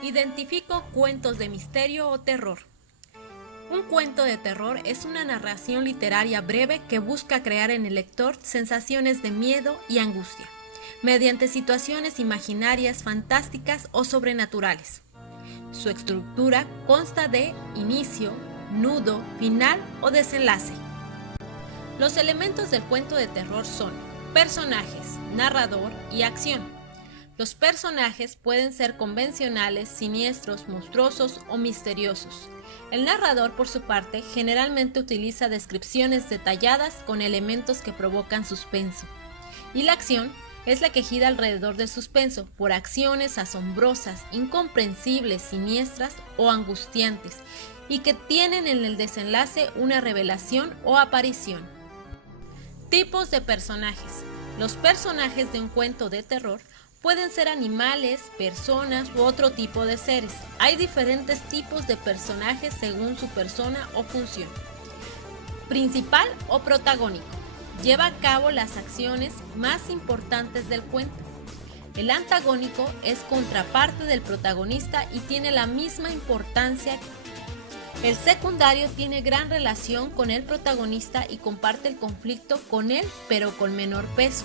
Identifico cuentos de misterio o terror. Un cuento de terror es una narración literaria breve que busca crear en el lector sensaciones de miedo y angustia, mediante situaciones imaginarias, fantásticas o sobrenaturales. Su estructura consta de inicio, nudo, final o desenlace. Los elementos del cuento de terror son personajes, narrador y acción. Los personajes pueden ser convencionales, siniestros, monstruosos o misteriosos. El narrador, por su parte, generalmente utiliza descripciones detalladas con elementos que provocan suspenso. Y la acción es la que gira alrededor del suspenso por acciones asombrosas, incomprensibles, siniestras o angustiantes, y que tienen en el desenlace una revelación o aparición. Tipos de personajes. Los personajes de un cuento de terror pueden ser animales, personas u otro tipo de seres. Hay diferentes tipos de personajes según su persona o función. Principal o protagónico. Lleva a cabo las acciones más importantes del cuento. El antagónico es contraparte del protagonista y tiene la misma importancia. El secundario tiene gran relación con el protagonista y comparte el conflicto con él, pero con menor peso.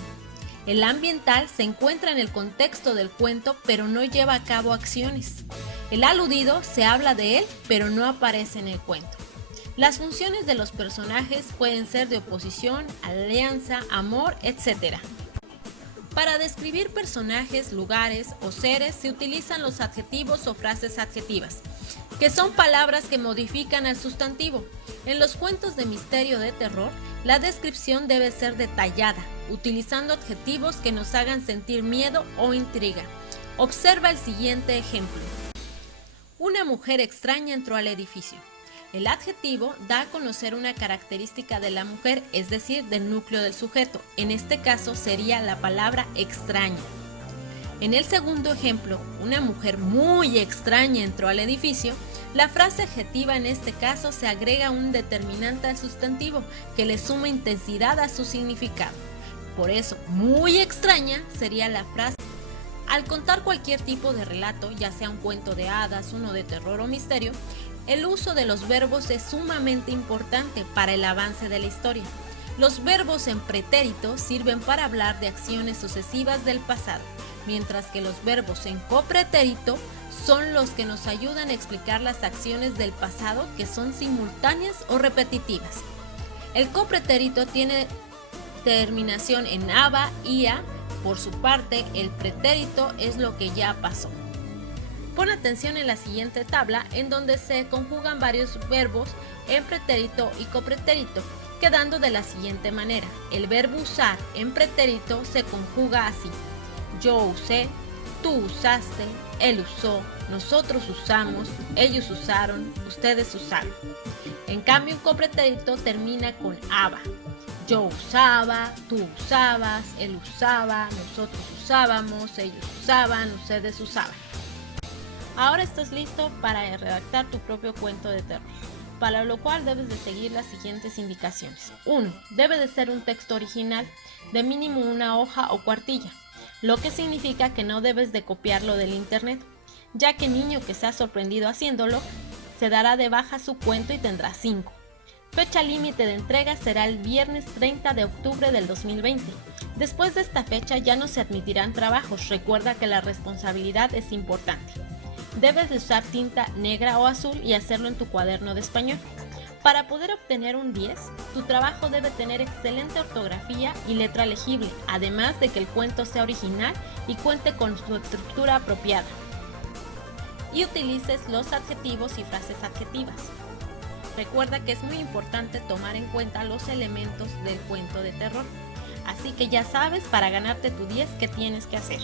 El ambiental se encuentra en el contexto del cuento, pero no lleva a cabo acciones. El aludido se habla de él, pero no aparece en el cuento. Las funciones de los personajes pueden ser de oposición, alianza, amor, etc. Para describir personajes, lugares o seres se utilizan los adjetivos o frases adjetivas, que son palabras que modifican al sustantivo. En los cuentos de misterio de terror, la descripción debe ser detallada, utilizando adjetivos que nos hagan sentir miedo o intriga. Observa el siguiente ejemplo. Una mujer extraña entró al edificio. El adjetivo da a conocer una característica de la mujer, es decir, del núcleo del sujeto. En este caso sería la palabra extraña. En el segundo ejemplo, una mujer muy extraña entró al edificio, la frase adjetiva en este caso se agrega un determinante al sustantivo que le suma intensidad a su significado. Por eso, muy extraña sería la frase. Al contar cualquier tipo de relato, ya sea un cuento de hadas, uno de terror o misterio, el uso de los verbos es sumamente importante para el avance de la historia. Los verbos en pretérito sirven para hablar de acciones sucesivas del pasado, mientras que los verbos en copretérito son los que nos ayudan a explicar las acciones del pasado que son simultáneas o repetitivas. El copretérito tiene terminación en aba, ia. Por su parte, el pretérito es lo que ya pasó. Pon atención en la siguiente tabla, en donde se conjugan varios verbos en pretérito y copretérito, quedando de la siguiente manera. El verbo usar en pretérito se conjuga así: yo usé, tú usaste, él usó, nosotros usamos, ellos usaron, ustedes usaron. En cambio, un copretérito termina con aba. Yo usaba, tú usabas, él usaba, nosotros usábamos, ellos usaban, ustedes usaban. Ahora estás listo para redactar tu propio cuento de terror, para lo cual debes de seguir las siguientes indicaciones. 1. Debe de ser un texto original, de mínimo una hoja o cuartilla, lo que significa que no debes de copiarlo del internet, ya que el niño que se ha sorprendido haciéndolo se dará de baja su cuento y tendrá 5. Fecha límite de entrega será el viernes 30 de octubre del 2020. Después de esta fecha ya no se admitirán trabajos, recuerda que la responsabilidad es importante. Debes de usar tinta negra o azul y hacerlo en tu cuaderno de español. Para poder obtener un 10, tu trabajo debe tener excelente ortografía y letra legible, además de que el cuento sea original y cuente con su estructura apropiada. Y utilices los adjetivos y frases adjetivas. Recuerda que es muy importante tomar en cuenta los elementos del cuento de terror. Así que ya sabes, para ganarte tu 10, ¿qué tienes que hacer?